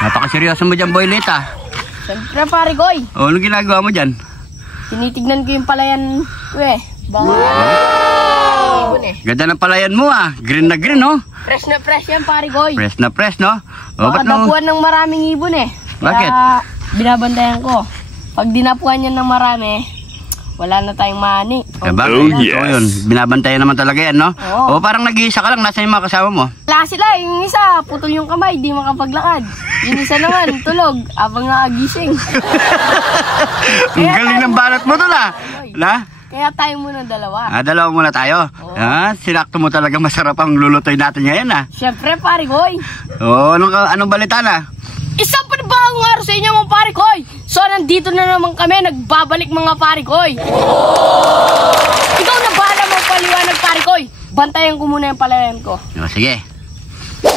Napakaseryoso mo dyan, Boylet ah. Siyempre pare koy. O, anong ginagawa mo dyan? Tinitignan ko yung palayan ko eh. Baka ibon eh. Ganda ng palayan mo ah. Green na green, no? Fresh na fresh yan pare koy. Fresh na fresh, no? O, Baka dapuan ng maraming ibon eh. Bakit? Kaya binabantayan ko. Pag dinapuan yan ng marami, wala na tayong mani. Bakit? So, yun. Binabantayan naman talaga yan, no? Oo. O, parang nag-iisa ka lang. Nasaan yung mga kasama mo? Wala sila. Yung isa, putol yung kamay, di makapaglakad. Yung isa naman, tulog, abang nakagising. Ang galing ng balat mo doon ah. Na? Kaya tayo muna dalawa. Dalawa muna tayo. Sinakto mo talaga, masarap ang lulutoy natin ngayon ah. Siyempre pare koy. O, anong balita na? Isang panibagong araw sa inyo mga pare koy. So nandito na naman kami, nagbabalik mga pare koy. Ikaw na bahala mo paliwanag pare koy. Bantayan ko muna yung palayan ko. O, sige.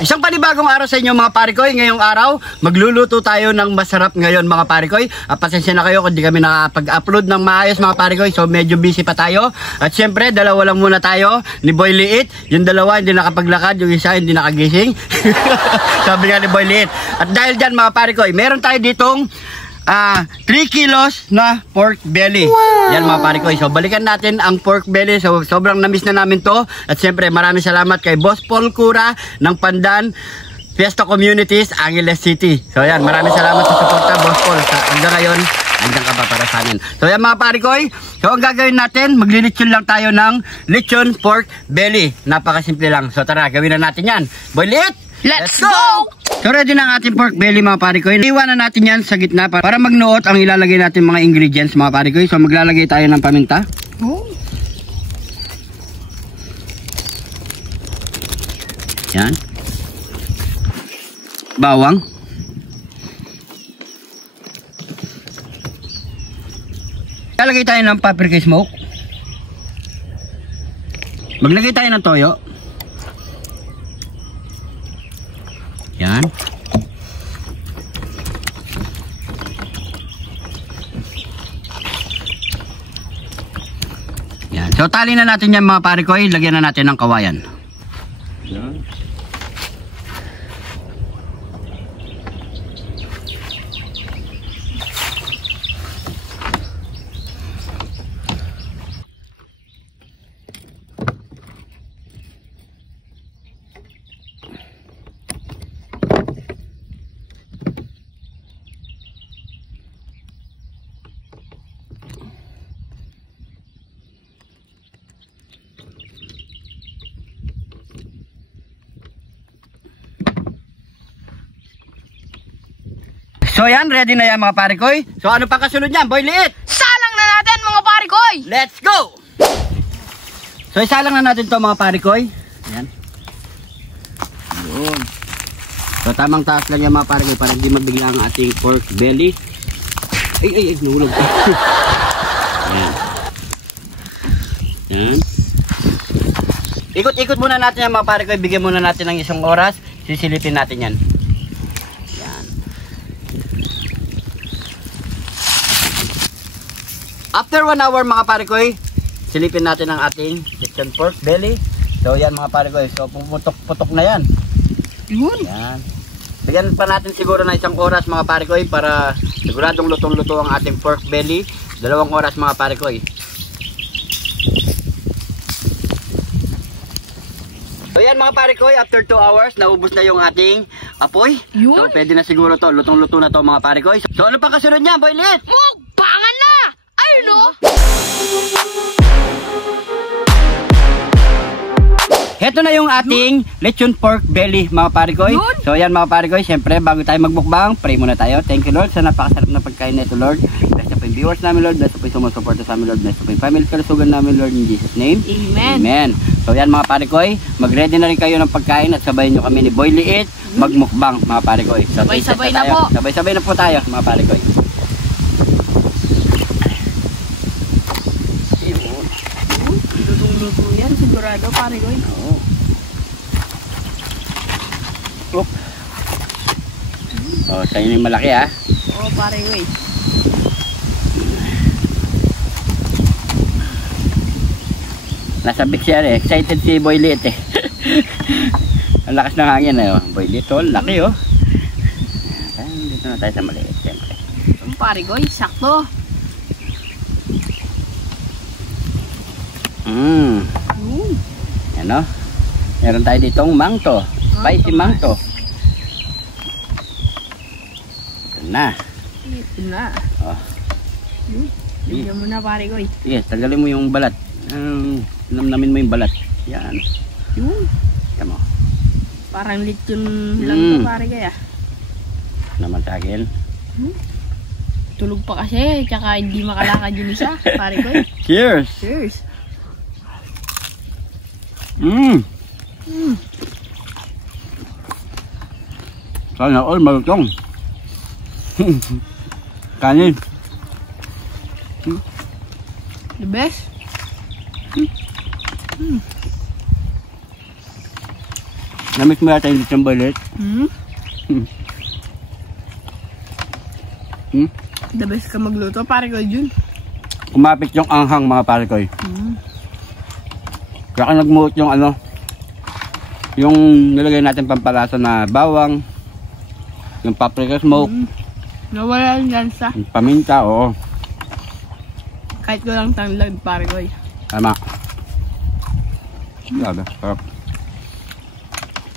Isang panibagong araw sa inyo mga parikoy. Ngayong araw, magluluto tayo ng masarap ngayon mga parikoy. Pasensya na kayo kung di kami nakapag-upload ng maayos mga parikoy. So medyo busy pa tayo. At syempre, dalawa lang muna tayo ni Boy Liit. Yung dalawa hindi nakapaglakad, yung isa hindi nakagising. Sabi nga ni Boy Liit. At dahil dyan mga parikoy, meron tayo ditong 3 kilos na pork belly. Wow. Yan mga parikoy. So balikan natin ang pork belly. So sobrang namiss na namin to. At siyempre maraming salamat kay Boss Paul Cura ng Pandan Fiesta Communities, Angeles City. So yan, maraming salamat sa suporta Boss Paul. Hanggang ngayon, andyan ka pa para sa amin. So yan mga parikoy. So ang gagawin natin, maglilitsyon lang tayo ng lechon pork belly. Napakasimple lang. So tara, gawin na natin yan. Boy Liit, let's go! So ready na ang ating pork belly mga parikoy. Iwanan natin yan sa gitna para magnuot ang ilalagay natin mga ingredients mga parikoy. So maglalagay tayo ng paminta. Yan. Bawang. Lalagay tayo ng paprika smoke. Maglagay tayo ng toyo. Yan. Yan. So tali na natin yan mga parikoy. Lagyan na natin ng kawayan. Yan. So yan, ready na yan mga parikoy. So ano pa kasunod yan, Boy Liit? Salang na natin mga pare koy. Let's go! So isalang na natin to mga parikoy. Yan. Yun. So tamang taas lang yan mga parikoy para hindi mabigla ang ating pork belly. Ay, nahulog. Yan. Yan. Ikot-ikot muna natin yan mga parikoy. Bigyan muna natin ng isang oras. Sisilipin natin yan. After 1 hour mga parikoy, silipin natin ang ating lechon pork belly. So yan mga parikoy, so puputok-putok na yan. Yan. Bigyan pa natin siguro na isang oras mga parikoy para siguradong lutong-luto ang ating pork belly. 2 oras mga parikoy. So yan mga parikoy, after 2 hours, naubos na yung ating apoy. So pwede na siguro to, lutong-luto na to mga parikoy. So ano pa kasunod niya, Boy Liit? Mukbangan na! Ayun o! Heto na yung ating lechon pork belly mga parikoy. So yan mga parikoy, syempre bago tayo magbukbang, pray muna tayo. Thank you Lord sa napakasarap na pagkain nito Lord. Bless na po yung viewers namin Lord, bless na po yung sumusuporta sa amin Lord, bless na po yung family kalusugan namin Lord in Jesus name. Amen. Amen. So yan mga parikoy, mag-ready na rin kayo ng pagkain at sabayin nyo kami ni Boy Liit magmukbang mga parikoy. So, sabay-sabay na po. Sabay-sabay na po tayo mga parikoy. Lutong-luto yan, sigurado pare koy. Oo. Oop. Oh, sa inyo yung malaki ha. Oo pare koy. Nasa big siya eh. Excited si Boy Liit eh. Ang lakas ng hangin eh. Oh. Boy Liit oh, laki oh. Ano tayo sa maliit, siyempre. Ang pare ko, sakto. Ano? Meron tayo ditong mangto. Spicy mangto. Ito na. Ito na. Oh. Bigyan mo na pare ko. Sige, tanggalin mo yung balat. Namnamin mo yung balat. Yan. Yun. Tama mo. Parang lechon lang to pare ko ya. Naman sa akin. Tulog pa kasi, tsaka hindi makalakad yung isa, pare ko. Cheers! Cheers! Sana all malutong. Kanin. The best. Namiss mo yata yung lechon boylet? The best ka magluto, pare ko Jun. Kumapit yung anghang mga pare ko. Kaya nagmuot yung ano, yung nilagay natin pampalasa na bawang, yung paprika smoke, Nawala yung lansa. yung paminta, oo. Kahit ko lang tanglad, pare ko. Tama. Grabe, sarap.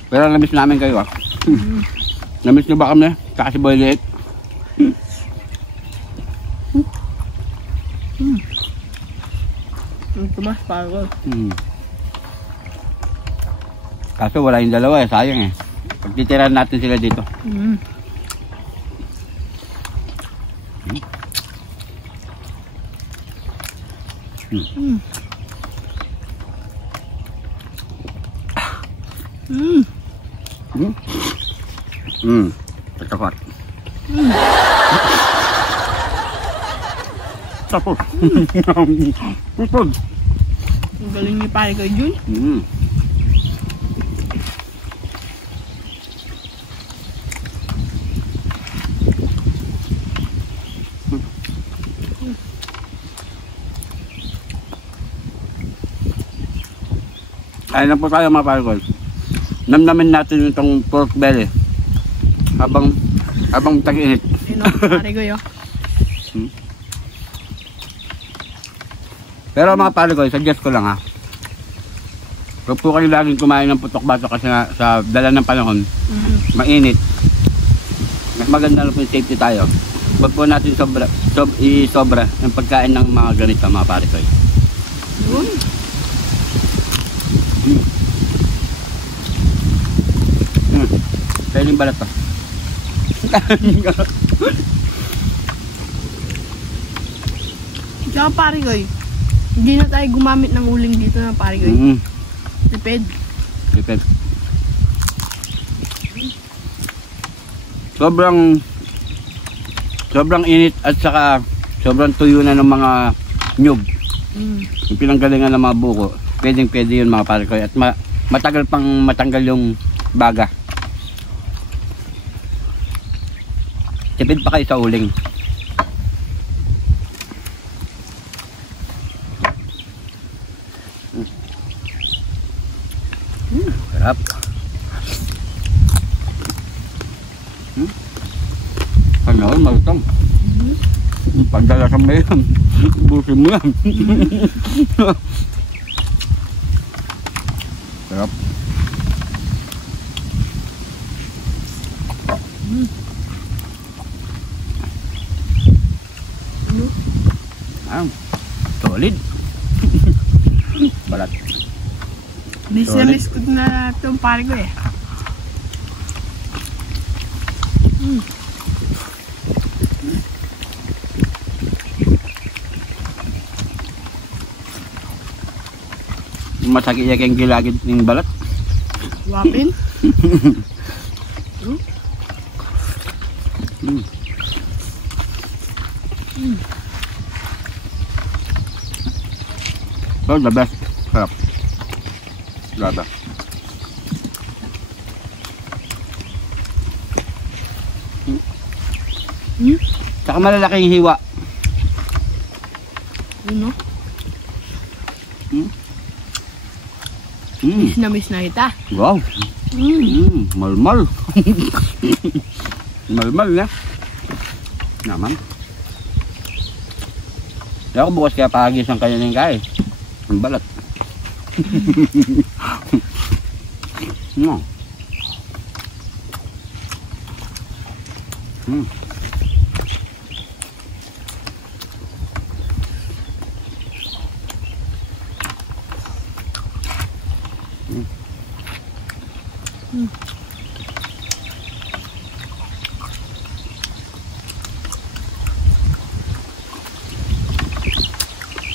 Pero namiss namin kayo ah. Namiss nyo ba kami? Kasi boylet. Ang tumas, pare ko. Kaso wala yung dalawa eh, sayang eh. Pagtitiran natin sila dito. Tapat. Tapos. Tapos. Ang galing ni pare ko Jun. Ayun na po tayo mga parkoy. Namnamin natin itong pork belly. Habang tag-init. Ayun o, pare ko yun. Pero mga parkoy, suggest ko lang ha. Huwag po kayo laging kumain ng putok-batok kasi nga sa dala ng panahon, mainit. Mas maganda na po yung safety tayo. Huwag po natin sobra yung pagkain ng mga ganito mga parkoy. Kaya yung balat to. Tsaka pare ko, hindi na tayo gumamit ng uling dito na pare ko. Tipid. Tipid. Sobrang init at saka sobrang tuyo na ng mga nyug. Yung pinanggalingan ng mga buko. Pwede yun mga pare ko. At matagal pang matanggal yung baga. Tipid pa kayo sa uling. Sarap. Panoon, malutong. Pagdalasan mo yan. Busin mo yan. Sarap. Solid. Balat. Miss na miss ko na itong pare ko eh. Masakit yung gilagid ng balat. Wapin. So, the best. Sarap. Lada. Saka malalaking hiwa. Yun no? Miss na kita. Wow. Malmal. Malmal na. Naman. Hindi ako bukas kaya pahagisan kayo ng kaya. Ang balat. No.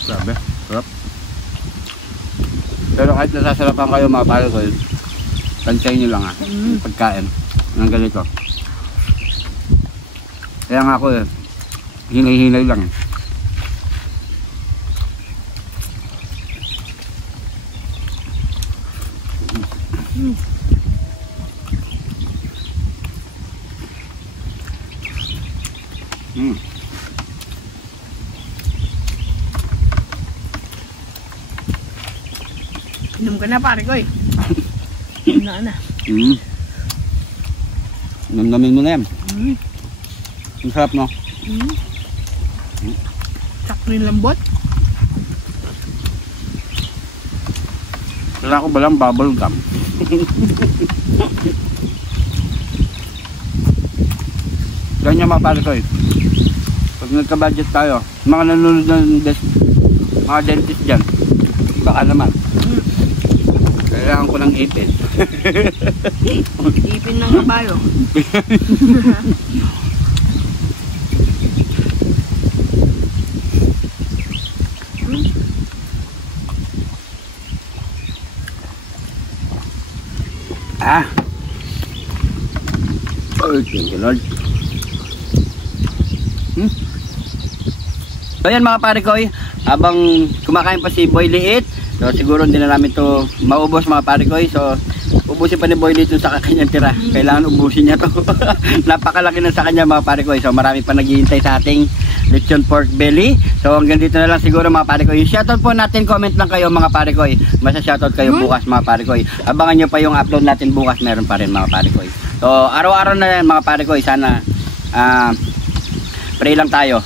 Grabe, sarap. Pero kahit nasasarapan kayo mga pare ko, tansyahin nyo lang yung pagkain ng ganito. Kaya nga ako hinay-hinay lang . Inom ka na pare ko eh. Na. Namnamin mo na yan. Ang sarap, no? Sakto yung lambot. Kailangan ko balang bubble gum. Ganyan mga pare ko eh. Pag nagka-budget tayo, mga nanonood ng mga dentist dyan, baka naman. Kailangan ko ng ipin. Ipin ng kabayo. Oh, thank you Lord. So yan mga pare ko, habang kumakain pa si Boy Liit, so siguro hindi na namin to maubos mga pare ko. So ubusin pa ni Boy Liit sa kanyang tira. Kailangan ubusin niya to. Napakalaki na sa kanya mga pare ko. So marami pa naghihintay sa ating lechon pork belly. So hanggang dito na lang siguro mga pare ko. Yung shoutout po natin, comment lang kayo mga pare ko. Masa-shoutout kayo bukas mga pare ko. Abangan nyo pa yung upload natin bukas, meron pa rin mga pare ko. So araw-araw na yan mga pare ko. Sana pray lang tayo.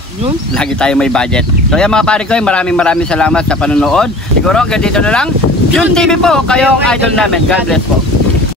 Lagi tayo may budget. So yan mga pare ko, maraming salamat sa panonood. Siguro hanggang dito na lang. June TV po, kayo ang idol namin. God bless po.